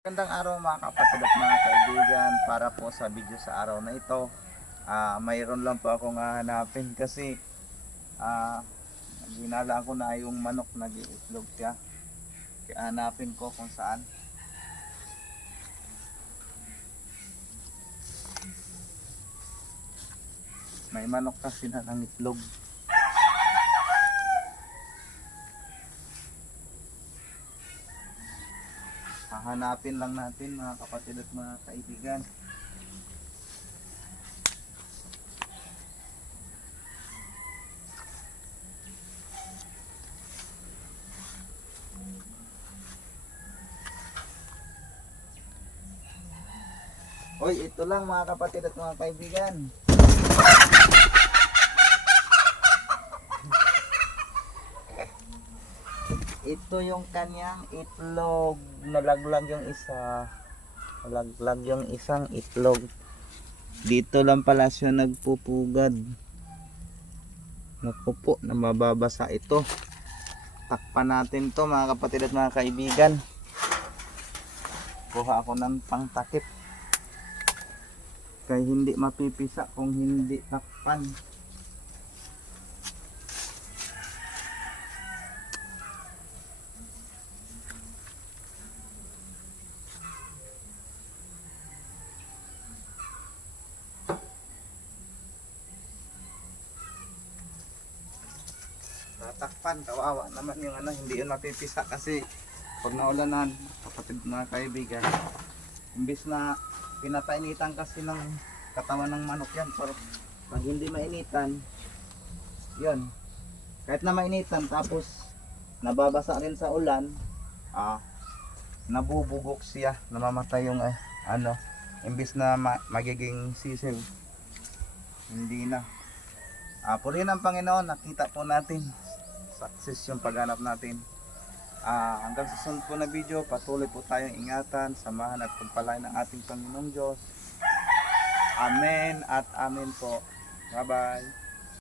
Magandang araw mga kapatid at mga kaibigan. Para po sa video sa araw na ito, mayroon lang po akong hahanapin kasi ginala ko na yung manok, nag-iitlog siya. Kaya hanapin ko kung saan. May manok kasi na ng itlog. Hahanapin lang natin mga kapatid at mga kaibigan. Hoy, ito lang mga kapatid at mga kaibigan. Ito yung kanyang itlog. Nalaglag yung isa. Nalaglag yung isang itlog. Dito lang pala siya nagpupugad. Naku po, na mababasa ito. Takpan natin to mga kapatid at mga kaibigan. Kuha ako ng pangtakip. Kaya hindi mapipisa kung hindi takpan. Tatakpan, kawawa naman yung hindi yun mapipisa kasi pag naulanan, kapatid mga kaibigan, imbis na pinapainitan kasi ng katawan ng manok yan, pero pag hindi mainitan, yun, kahit na mainitan tapos nababasa rin sa ulan, nabubugok siya, namamatay yung imbis na magiging sisil, hindi na. Purihin ang Panginoon, nakita po natin success yung paghanap natin. Hanggang sa sunod po na video, patuloy po tayong ingatan, samahan at pagpalain ng ating Panginoong Diyos. Amen at amen po. Bye bye.